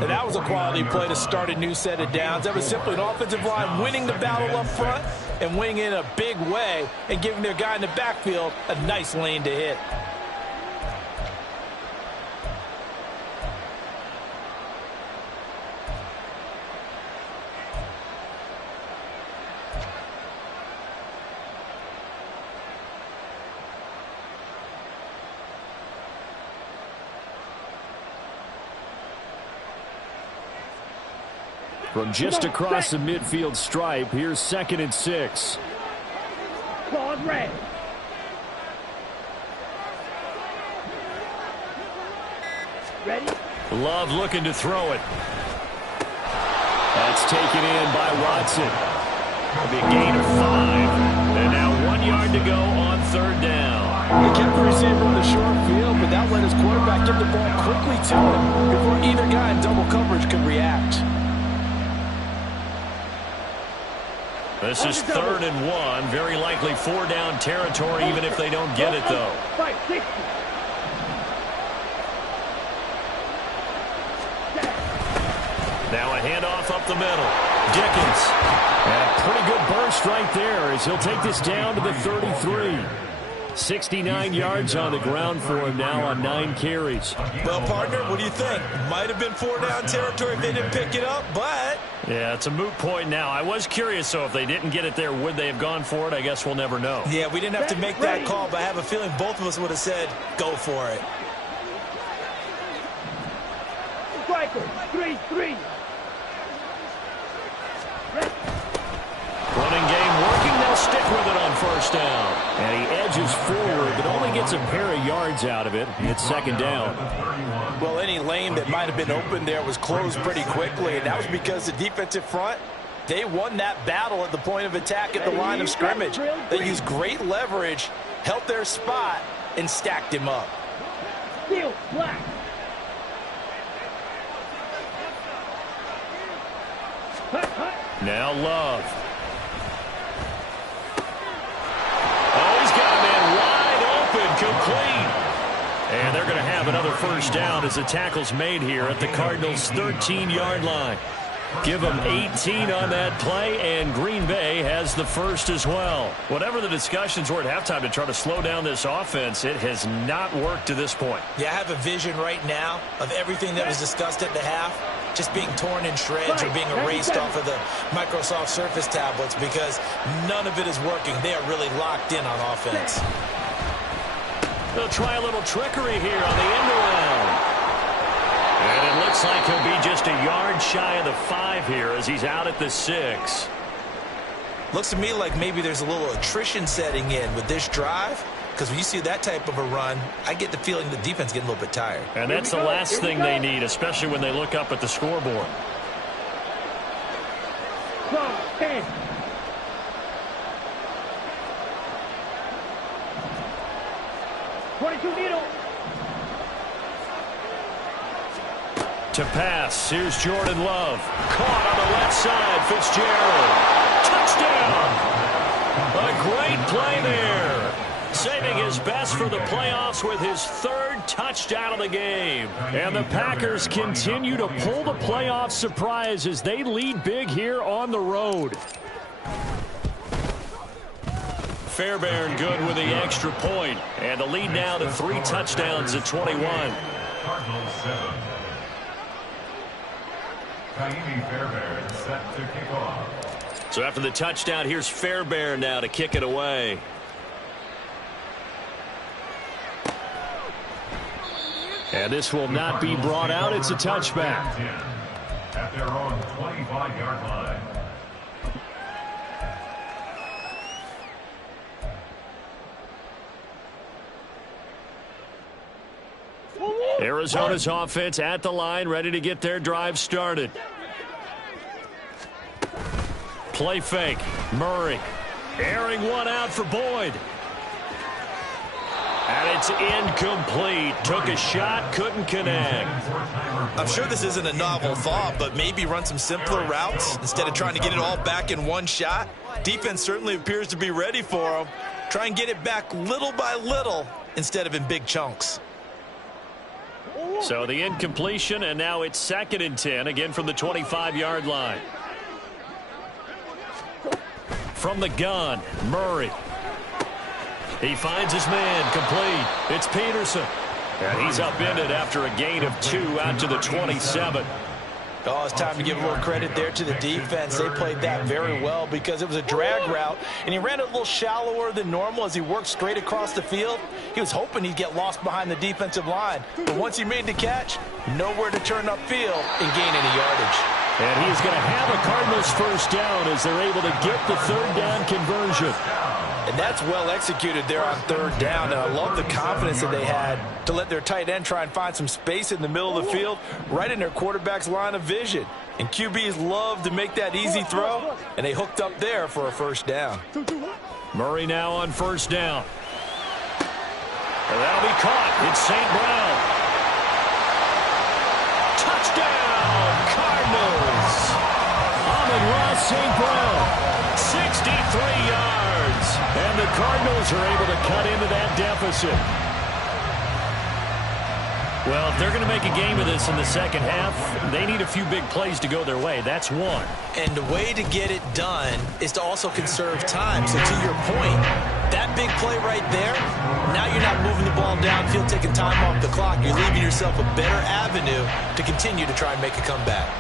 And that was a quality play to start a new set of downs. That was simply an offensive line winning the battle up front and winning in a big way and giving their guy in the backfield a nice lane to hit. From just across the midfield stripe, here's 2nd and 6. Claude. Ball's red. Ready? Love looking to throw it. That's taken in by Watson. It'll be a gain of 5. And now 1 yard to go on third down. He kept the receiver in the short field, but that let his quarterback get the ball quickly to him before either guy in double coverage could react. This is 3rd and 1. Very likely 4-down territory, even if they don't get it, though. 560. Now a handoff up the middle. Dickens. And a pretty good burst right there as he'll take this down to the 33. 69 yards on the ground for him now on 9 carries. Well, partner, what do you think? Might have been 4-down territory if they didn't pick it up, but... Yeah, it's a moot point now. I was curious, so if they didn't get it there, would they have gone for it? I guess we'll never know. Yeah, we didn't have to make that call, but I have a feeling both of us would have said, go for it. Striker, 3-3. Running game working. They'll stick with it on first down. And he edges forward, but only gets a pair of yards out of it. It's 2nd down. Well, any lane that might have been open there was closed pretty quickly, and that was because the defensive front, they won that battle at the point of attack at the line of scrimmage. They used great leverage, held their spot, and stacked him up. Steel, black. Now Love. Oh, he's got a man wide open, complete. And they're going to have another first down as the tackle's made here at the Cardinals' 13-yard line. Give them 18 on that play, and Green Bay has the first as well. Whatever the discussions were at halftime to try to slow down this offense, it has not worked to this point. Yeah, I have a vision right now of everything that was discussed at the half just being torn in shreds or being erased off of the Microsoft Surface tablets because none of it is working. They are really locked in on offense. They'll try a little trickery here on the end around. And it looks like he'll be just a yard shy of the 5 here as he's out at the 6. Looks to me like maybe there's a little attrition setting in with this drive. Because when you see that type of a run, I get the feeling the defense getting a little bit tired. And that's the last thing they need, especially when they look up at the scoreboard. 10. Needle. To pass, here's Jordan Love. Caught on the left side, Fitzgerald. Touchdown! A great play there. Saving his best for the playoffs with his 3rd touchdown of the game. And the Packers continue to pull the playoff surprise as they lead big here on the road. Fairbairn good with the extra point. And the lead now to 3 touchdowns at 21. Cardinals 7. Fairbairn set to kick off. So after the touchdown, here's Fairbairn now to kick it away. And this will not be brought out. It's a touchback. At their own 25-yard line. Arizona's offense at the line, ready to get their drive started. Play fake. Murray. Airing one out for Boyd. And it's incomplete. Took a shot, couldn't connect. I'm sure this isn't a novel thought, but maybe run some simpler routes instead of trying to get it all back in one shot. Defense certainly appears to be ready for them. Try and get it back little by little instead of in big chunks. So the incompletion, and now it's 2nd and 10, again from the 25-yard line. From the gun, Murray. He finds his man, complete. It's Peterson. And he's upended after a gain of 2 out to the 27. Oh, it's time to give a little credit there to the defense. They played that very well because it was a drag route, and he ran it a little shallower than normal as he worked straight across the field. He was hoping he'd get lost behind the defensive line. But once he made the catch, nowhere to turn upfield and gain any yardage. And he's going to have a Cardinals first down as they're able to get the 3rd down conversion. And that's well executed there on third down. And I love the confidence that they had to let their tight end try and find some space in the middle of the field, right in their quarterback's line of vision. And QBs love to make that easy throw, and they hooked up there for a first down. Murray now on first down. And that'll be caught. It's St. Brown. Touchdown, Cardinals. Amon-Ra St. Brown, 63 yards. And the Cardinals are able to cut into that deficit. Well, if they're going to make a game of this in the second half, they need a few big plays to go their way. That's one. And the way to get it done is to also conserve time. So to your point, that big play right there, now you're not moving the ball downfield, taking time off the clock. You're leaving yourself a better avenue to continue to try and make a comeback.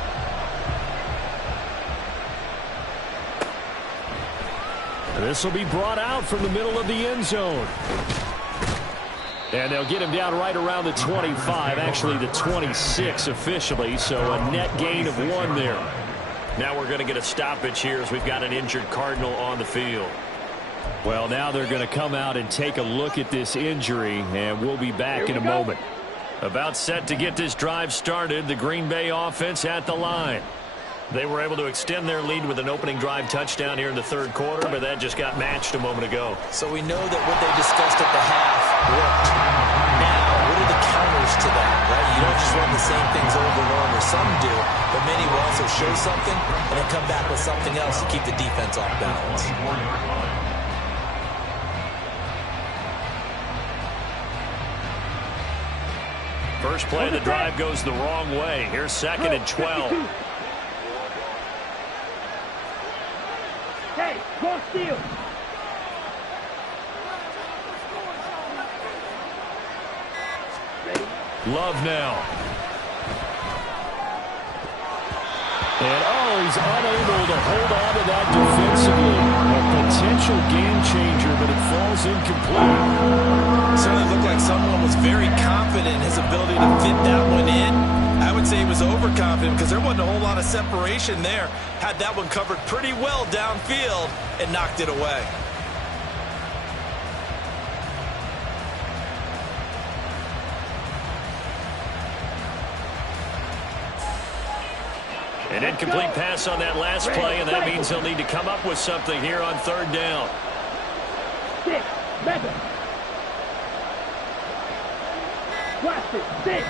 This will be brought out from the middle of the end zone. And they'll get him down right around the 25, actually the 26 officially, so a net gain of 1 there. Now we're going to get a stoppage here as we've got an injured Cardinal on the field. Well, now they're going to come out and take a look at this injury, and we'll be back in a moment. About set to get this drive started, the Green Bay offense at the line. They were able to extend their lead with an opening drive touchdown here in the third quarter, but that just got matched a moment ago. So we know that what they discussed at the half worked. Now, what are the counters to that, right? You don't just run the same things over and over. Some do, but many will also show something and then come back with something else to keep the defense off balance. First play of the drive goes the wrong way. Here's 2nd and 12. Hey, cross field. Love now. And, he's unable to hold on to that defensively. A potential game changer, but it falls incomplete. Certainly looked like someone was very confident in his ability to fit that one in. I would say he was overconfident because there wasn't a whole lot of separation there. Had that one covered pretty well downfield and knocked it away. An incomplete pass on that last play, and that means he'll need to come up with something here on third down. 6, 7. Watch it, 6.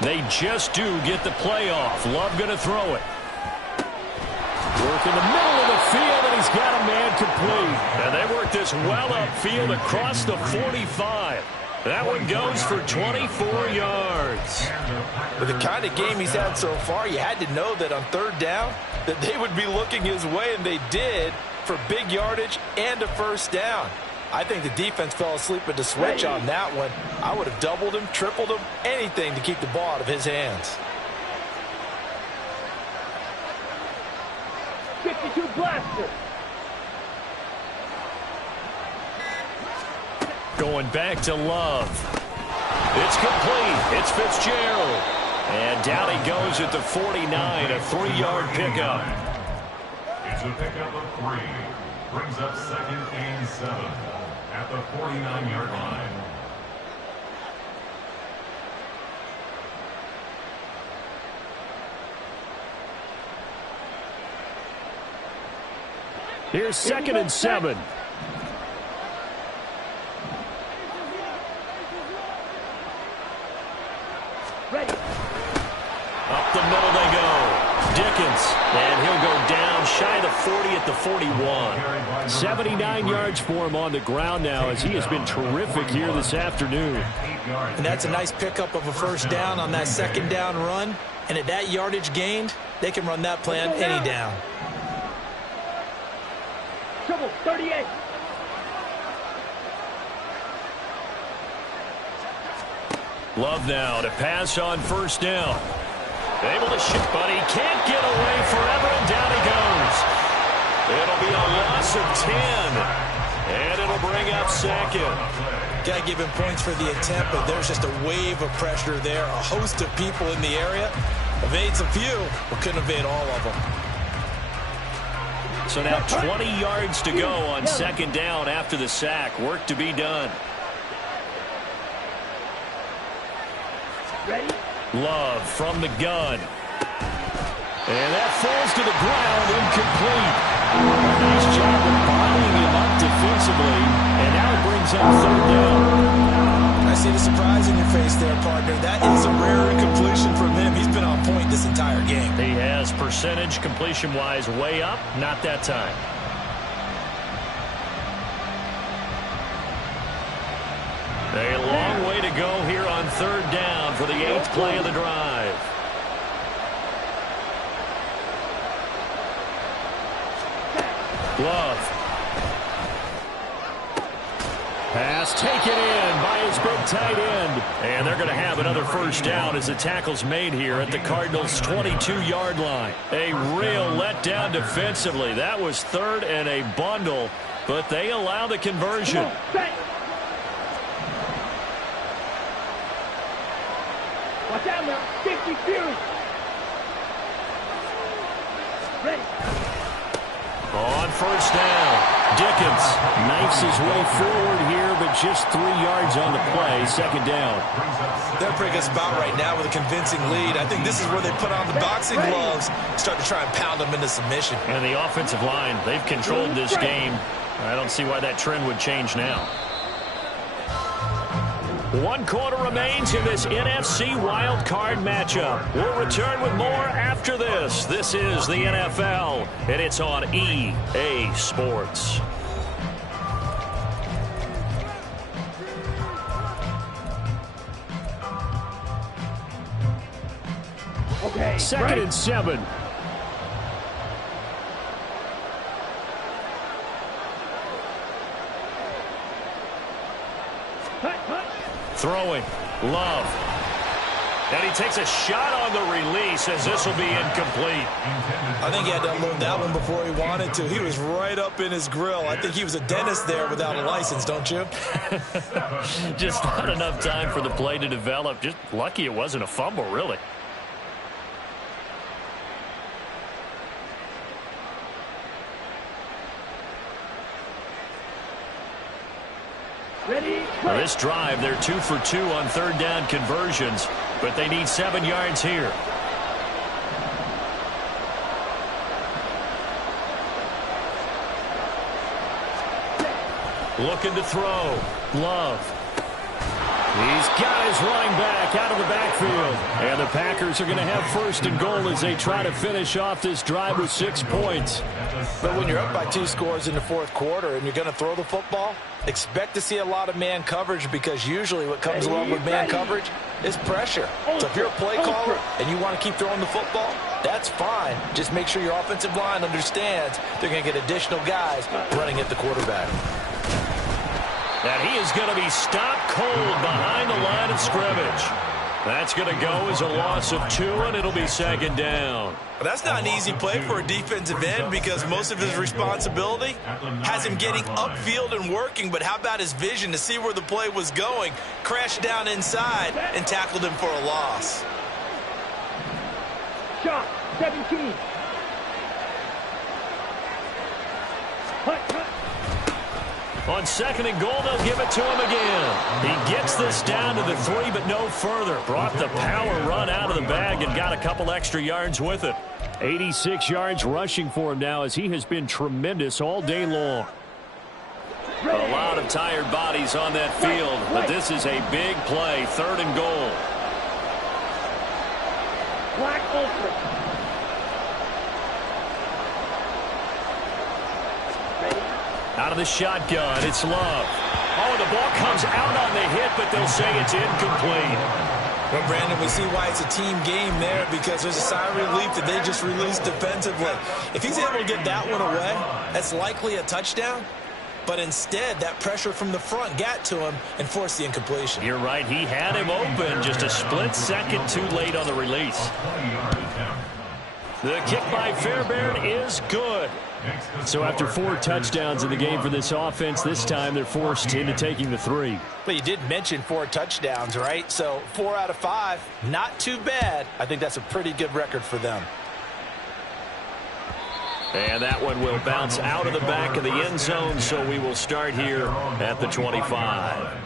They just do get the play off. Love going to throw it. Work in the middle of the field, and he's got a man complete. And they work this well upfield across the 45. That one goes for 24 yards. With the kind of game he's had so far, you had to know that on third down that they would be looking his way, and they did, for big yardage and a first down. I think the defense fell asleep at the switch on that one. I would have doubled him, tripled him, anything to keep the ball out of his hands. 52 blaster. Going back to Love. It's complete. It's Fitzgerald. And down he goes at the 49, a 3-yard pickup. It's a pickup of 3. Brings up 2nd and 7 at the 49-yard line. Here's 2nd and 7. Ready. Up the middle they go. Dickens, and he'll go down shy of the 40 at the 41. 79 yards for him on the ground now, as he has been terrific here this afternoon. And that's a nice pickup of a first down on that second down run. And at that yardage gained, they can run that play on any down. Trouble, 38. Love now to pass on first down. Able to shoot, but he can't get away forever, and down he goes. It'll be a loss of 10, and it'll bring up 2nd. Got to give him points for the attempt, but there's just a wave of pressure there. A host of people in the area. Evades a few, but couldn't evade all of them. So now 20 yards to go on second down after the sack. Work to be done. Ready? Love from the gun. And that falls to the ground, incomplete. Nice job of bottling him up defensively. And now it brings up third down. I see the surprise in your face there, partner. That is a rare incompletion from him. He's been on point this entire game. He has percentage completion-wise way up. Not that time. A long way to go here on third down for the 8th play of the drive. Love. Pass taken in by his big tight end. And they're going to have another first down as the tackle's made here at the Cardinals' 22-yard line. A real letdown defensively. That was third and a bundle, but they allow the conversion. Watch out now. 50 Fury. Ready. On first down, Dickens knifes his way forward here, but just 3 yards on the play. Second down. They're pretty good spot right now with a convincing lead. I think this is where they put on the boxing gloves, start to try and pound them into submission. And the offensive line, they've controlled this game. I don't see why that trend would change now. 1 quarter remains in this NFC Wild Card matchup. We'll return with more after this. This is the NFL, and it's on EA Sports. Okay. Second and 7. Throwing. Love. And he takes a shot on the release as this will be incomplete. I think he had to unload that one before he wanted to. He was right up in his grill. I think he was a dentist there without a license, don't you? Just not enough time for the play to develop. Just lucky it wasn't a fumble, really. Ready? Well, this drive, they're 2 for 2 on third down conversions, but they need 7 yards here. Looking to throw. Love. He's got his running back out of the backfield. And the Packers are going to have first and goal as they try to finish off this drive with 6 points. But when you're up by 2 scores in the fourth quarter and you're going to throw the football, expect to see a lot of man coverage, because usually what comes along with man coverage is pressure. So if you're a play caller and you want to keep throwing the football, that's fine. Just make sure your offensive line understands they're going to get additional guys running at the quarterback. And he is going to be stopped cold behind the line of scrimmage. That's going to go as a loss of 2, and it'll be second down. Well, that's not an easy play for a defensive end, because most of his responsibility has him getting upfield and working. But how about his vision to see where the play was going, crashed down inside, and tackled him for a loss. Shot. 17. On second and goal, they'll give it to him again. He gets this down to the 3, but no further. Brought the power run out of the bag and got a couple extra yards with it. 86 yards rushing for him now, as he has been tremendous all day long. A lot of tired bodies on that field, but this is a big play. Third and goal. Black Ultra. Out of the shotgun, it's Love. Oh, the ball comes out on the hit, but they'll say it's incomplete. Well, Brandon, we see why it's a team game there, because there's a sigh of relief that they just released defensively. If he's able to get that one away, that's likely a touchdown. But instead, that pressure from the front got to him and forced the incompletion. You're right. He had him open, just a split second too late on the release. The kick by Fairbairn is good. So after 4 touchdowns in the game for this offense, this time they're forced into taking the 3. But you did mention 4 touchdowns, right? So 4 out of 5, not too bad. I think that's a pretty good record for them. And that one will bounce out of the back of the end zone, so we will start here at the 25.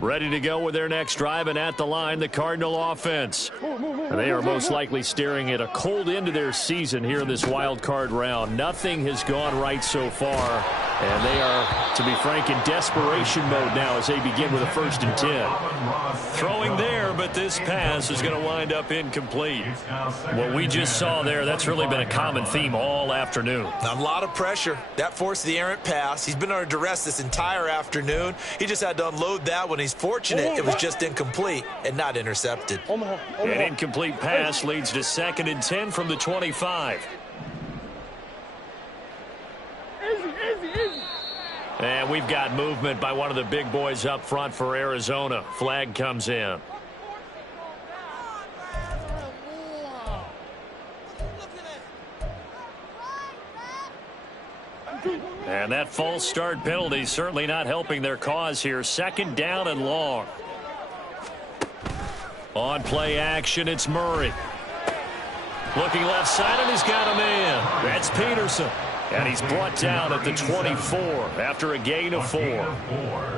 Ready to go with their next drive, and at the line, the Cardinal offense. They are most likely staring at a cold end to their season here in this wild card round. Nothing has gone right so far, and they are, to be frank, in desperation mode now as they begin with a 1st and 10. Throwing there, but this pass is going to wind up incomplete. What we just saw there, that's really been a common theme all afternoon. A lot of pressure. That forced the errant pass. He's been under duress this entire afternoon. He just had to unload that when he's fortunate it was just incomplete and not intercepted. An incomplete pass leads to 2nd and 10 from the 25. And we've got movement by one of the big boys up front for Arizona. Flag comes in. And that false start penalty certainly not helping their cause here. 2nd down and long. On play action, it's Murray. Looking left side, and he's got a man. That's Peterson. And he's brought down at the 24 after a gain of 4.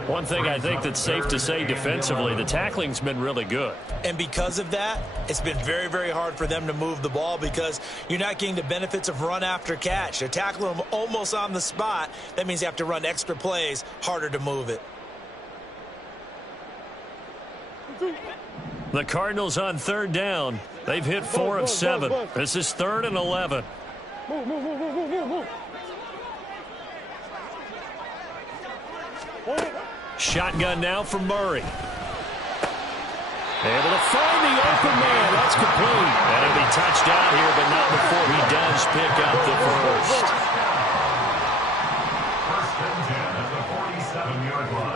One thing I think that's safe to say defensively, the tackling's been really good. And because of that, it's been very, very hard for them to move the ball because you're not getting the benefits of run after catch. They're tackling them almost on the spot. That means you have to run extra plays, harder to move it. The Cardinals on 3rd down. They've hit 4 of 7. This is 3rd and 11. Shotgun now for Murray. Able to find the open man. That's complete. And he'll be touched out here, but not before he does pick up the first. 1st and 10 at the 47-yard line.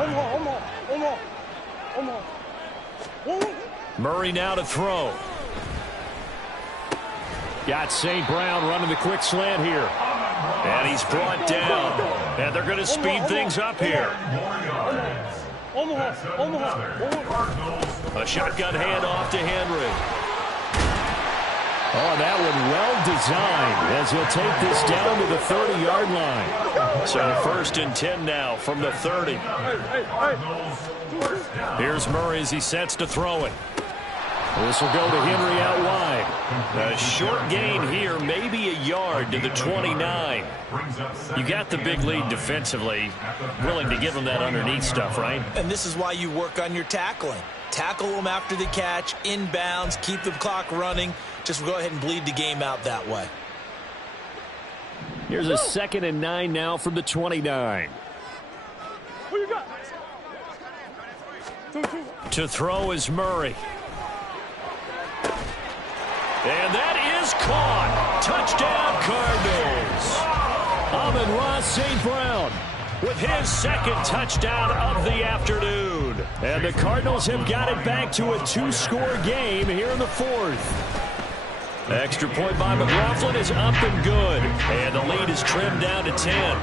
Murray now to throw. Got St. Brown running the quick slant here. And he's brought down. And they're going to speed things up here. A shotgun handoff to Henry. Oh, that one well designed as he'll take this down to the 30-yard line. So 1st and 10 now from the 30. Here's Murray as he sets to throw it. This will go to Henry out wide. A short gain here, maybe a yard to the 29. You got the big lead defensively. Willing to give them that underneath stuff, right? And this is why you work on your tackling. Tackle them after the catch, inbounds, keep the clock running. Just go ahead and bleed the game out that way. Here's a 2nd and 9 now from the 29. Who you got? To throw is Murray. And that is caught. Touchdown, Cardinals. Amon-Ra St. Brown with his 2nd touchdown of the afternoon. And the Cardinals have got it back to a 2-score game here in the 4th. Extra point by McLaughlin is up and good. And the lead is trimmed down to 10.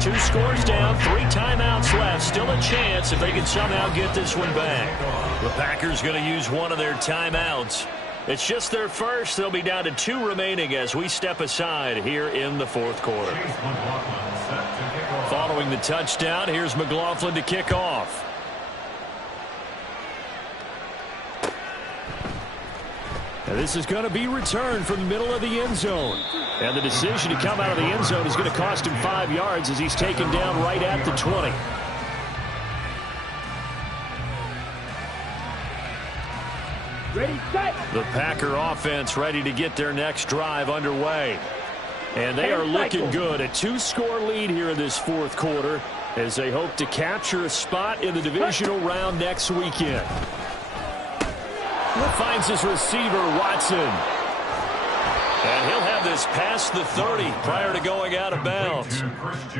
2 scores down, 3 timeouts left. Still a chance if they can somehow get this one back. The Packers going to use one of their timeouts. It's just their first. They'll be down to 2 remaining as we step aside here in the 4th quarter. Following the touchdown, here's McLaughlin to kick off. And this is going to be returned from the middle of the end zone. And the decision to come out of the end zone is going to cost him 5 yards as he's taken down right at the 20. Ready, set. The Packer offense ready to get their next drive underway. And they are looking good. A 2-score lead here in this 4th quarter as they hope to capture a spot in the divisional round next weekend. Finds his receiver, Watson. And he'll have this past the 30 prior to going out of bounds.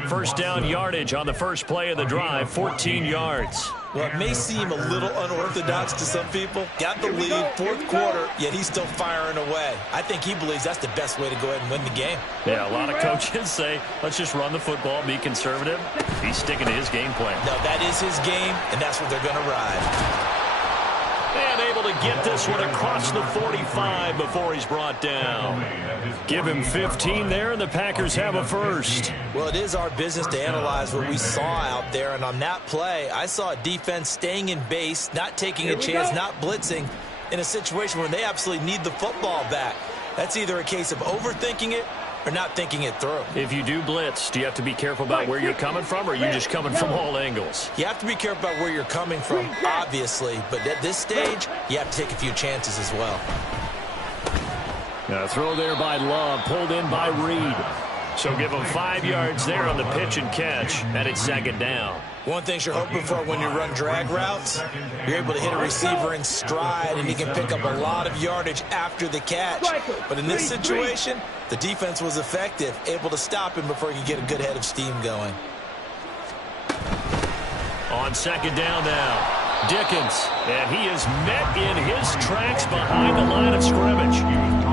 First down yardage on the first play of the drive, 14 yards. Well, it may seem a little unorthodox to some people. Got the lead, fourth quarter, yet he's still firing away. I think he believes that's the best way to go ahead and win the game. Yeah, a lot of coaches say, let's just run the football, be conservative. He's sticking to his game plan. No, that is his game, and that's what they're going to ride. And able to get this one across the 45 before he's brought down. Give him 15 there, and the Packers have a first. Well, it is our business to analyze what we saw out there, and on that play, I saw a defense staying in base, not taking a chance, not blitzing, in a situation where they absolutely need the football back. That's either a case of overthinking it or not thinking it through. If you do blitz, do you have to be careful about where you're coming from, or are you just coming from all angles? You have to be careful about where you're coming from, obviously, but at this stage, you have to take a few chances as well. A throw there by Love, pulled in by Reed. So give him 5 yards there on the pitch and catch, and it's second down. One thing you're hoping for when you run drag routes, you're able to hit a receiver in stride, and he can pick up a lot of yardage after the catch. But in this situation, the defense was effective, able to stop him before he could get a good head of steam going. On second down now, Dickens, and he is met in his tracks behind the line of scrimmage.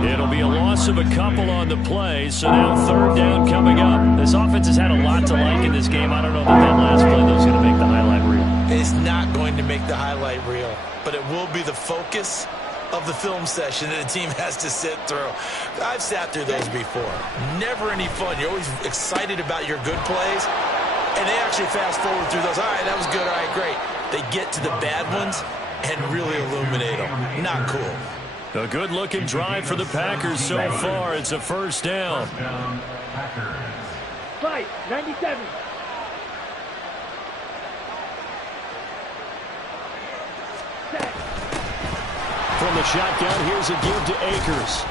It'll be a loss of a couple on the play, so now third down coming up. This offense has had a lot to like in this game. I don't know that last play though is going to make the highlight reel. It's not going to make the highlight reel, but it will be the focus of the film session that the team has to sit through. I've sat through those before. Never any fun. You're always excited about your good plays, and they actually fast forward through those. All right, that was good. All right, great. They get to the bad ones and really illuminate them. Not cool. A good-looking drive for the Packers so far. It's a first down. Fight, 97. From the shotgun, here's a give to Akers.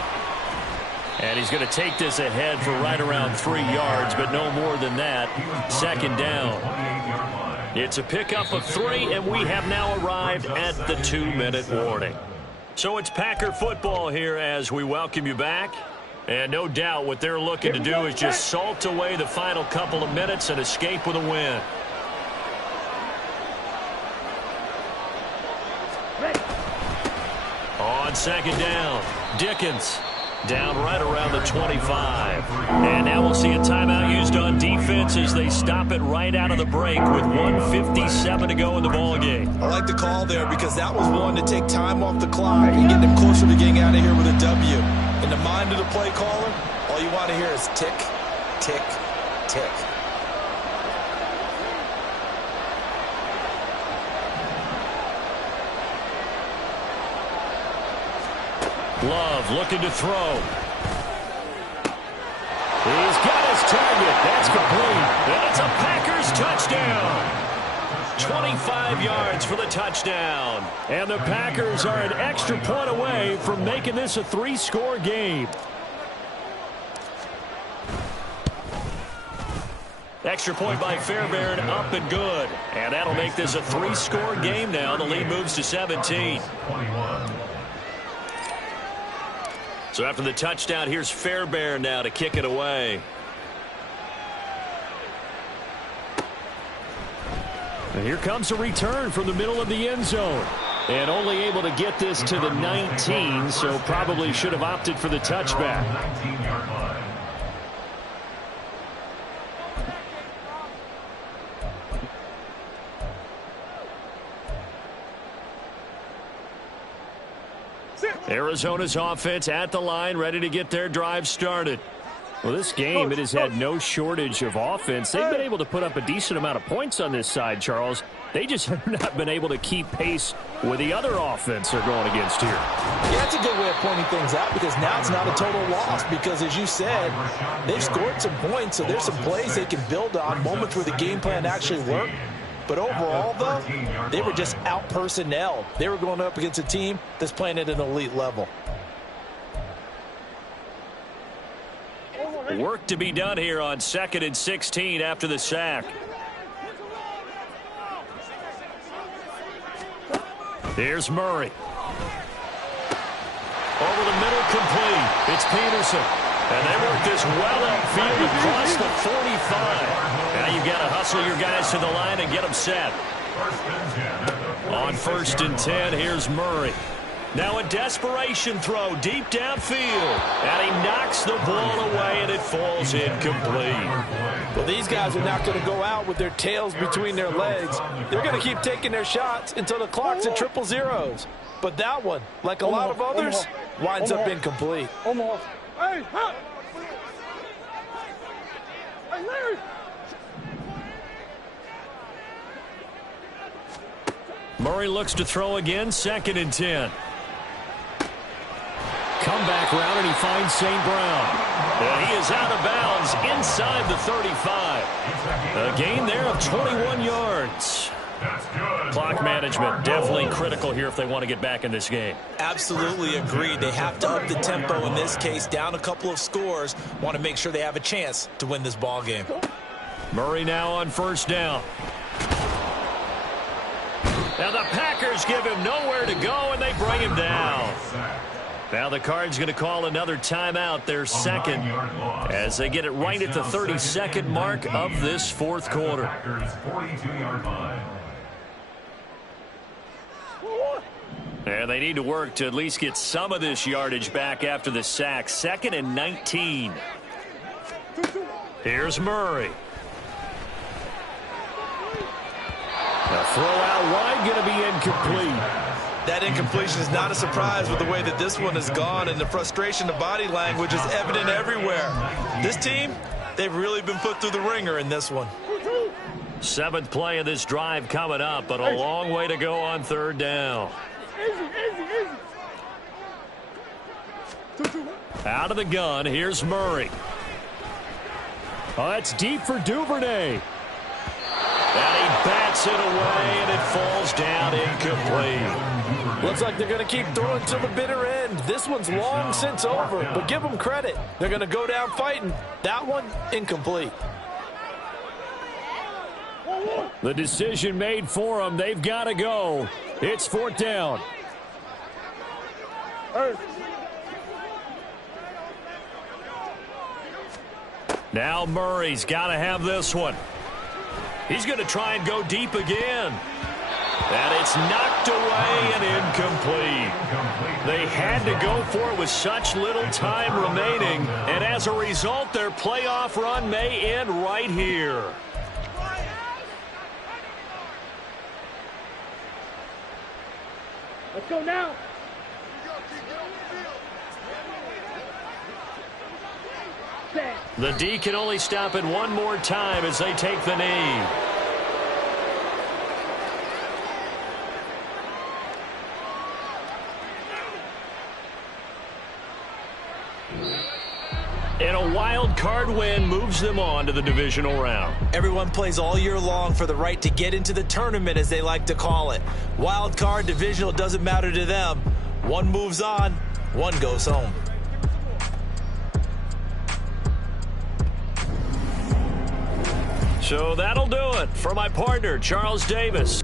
And he's going to take this ahead for right around 3 yards, but no more than that. Second down. It's a pickup of 3, and we have now arrived at the 2-minute warning. So it's Packer football here as we welcome you back. And no doubt what they're looking to do is just salt away the final couple of minutes and escape with a win. On second down, Dickens down right around the 25. And now we'll see a timeout used on defense as they stop it right out of the break with 1:57 to go in the ballgame. I like the call there because that was one to take time off the clock and get them closer to getting out of here with a W. In the mind of the play caller, all you want to hear is tick, tick, tick. Love looking to throw. He's got his target. That's complete. And it's a Packers touchdown. 25 yards for the touchdown. And the Packers are an extra point away from making this a 3-score game. Extra point by Fairbairn, up and good. And that'll make this a 3-score game now. The lead moves to 17. So after the touchdown, here's Fairbairn now to kick it away. And here comes a return from the middle of the end zone. And only able to get this to the 19, so probably should have opted for the touchback. Arizona's offense at the line, ready to get their drive started. Well, this game, it has had no shortage of offense. They've been able to put up a decent amount of points on this side, Charles. They just have not been able to keep pace with the other offense they're going against here. Yeah, that's a good way of pointing things out because now it's not a total loss because, as you said, they've scored some points, so there's some plays they can build on, moments where the game plan actually worked. But overall, though, they were just out-personnel. They were going up against a team that's playing at an elite level. Work to be done here on 2nd and 16 after the sack. Here's Murray. Over the middle middle, complete. It's Peterson. And they work this well upfield across the 45. Now you've got to hustle your guys to the line and get them set. On 1st and 10, here's Murray. Now a desperation throw deep downfield. And he knocks the ball away, and it falls incomplete. Well, these guys are not going to go out with their tails between their legs. They're going to keep taking their shots until the clock's at 000. But that one, like a lot of others, winds up incomplete. Almost. Hey, huh? Hey, Larry. Murray looks to throw again, 2nd and 10. Comeback route, and he finds St. Brown. And he is out of bounds inside the 35. A gain there of 21 yards. Clock management definitely critical here if they want to get back in this game. Absolutely agreed. They have to up the tempo in this case, down a couple of scores. Want to make sure they have a chance to win this ball game. Murray now on 1st down. Now the Packers give him nowhere to go, and they bring him down. Now the Cards going to call another timeout, their 2nd, as they get it right at the 32nd mark of this 4th quarter. And they need to work to at least get some of this yardage back after the sack. 2nd and 19. Here's Murray. The throw out wide going to be incomplete. That incompletion is not a surprise with the way that this one has gone, and the frustration, the body language is evident everywhere. This team, they've really been put through the ringer in this one. 7th play of this drive coming up, but a long way to go on 3rd down. Out of the gun, here's Murray. Oh, that's deep for Duvernay. And he bats it away, and it falls down incomplete. Looks like they're going to keep throwing till the bitter end. This one's long since over, but give them credit. They're going to go down fighting. That one, incomplete. The decision made for them. They've got to go. It's 4th down. Now Murray's got to have this one. He's going to try and go deep again. And it's knocked away and incomplete. They had to go for it with such little time remaining. And as a result, their playoff run may end right here. Let's go now. The D can only stop it one more time as they take the knee. And a wild card win moves them on to the divisional round. Everyone plays all year long for the right to get into the tournament, as they like to call it. Wild card, divisional, doesn't matter to them. One moves on, one goes home. So that'll do it for my partner, Charles Davis.